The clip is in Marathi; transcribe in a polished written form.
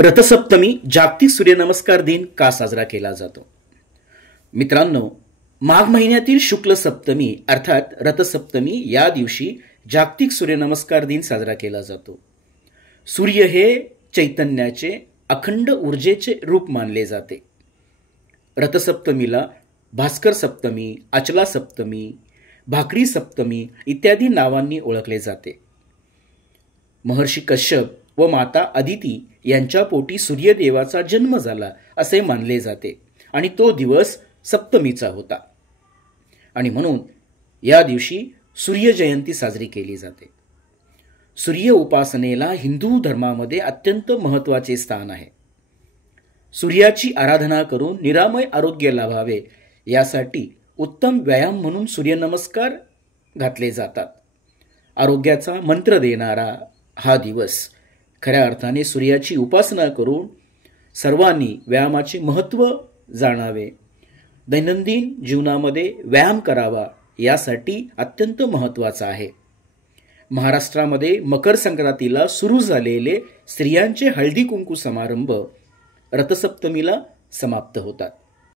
रथसप्तमी जागतिक सूर्यनमस्कार दिन का साजरा केला जातो? मित्रांनो, माघ महिन्यातील शुक्ल सप्तमी अर्थात रथसप्तमी या दिवशी जागतिक सूर्यनमस्कार दिन साजरा केला जातो. सूर्य हे चैतन्याचे अखंड ऊर्जेचे रूप मानले जाते. रथसप्तमीला भास्कर सप्तमी, अचला सप्तमी, भाकरी सप्तमी इत्यादी नावांनी ओळखले जाते. महर्षी कश्यप व माता अदिती यांच्या पोटी सूर्यदेवाचा जन्म झाला असे मानले जाते आणि तो दिवस सप्तमीचा होता आणि म्हणून या दिवशी सूर्य जयंती साजरी केली जाते. सूर्य उपासनेला हिंदू धर्मामध्ये अत्यंत महत्त्वाचे स्थान आहे. सूर्याची आराधना करून निरामय आरोग्य लाभावे यासाठी उत्तम व्यायाम म्हणून सूर्यनमस्कार घातले जातात. आरोग्याचा मंत्र देणारा हा दिवस खऱ्या अर्थाने सूर्याची उपासना करून सर्वांनी व्यायामाचे महत्त्व जाणावे, दैनंदिन जीवनामध्ये व्यायाम करावा यासाठी अत्यंत महत्त्वाचा आहे. महाराष्ट्रामध्ये मकर संक्रांतीला सुरू झालेले स्त्रियांचे हळदी कुंकू समारंभ रथसप्तमीला समाप्त होतात.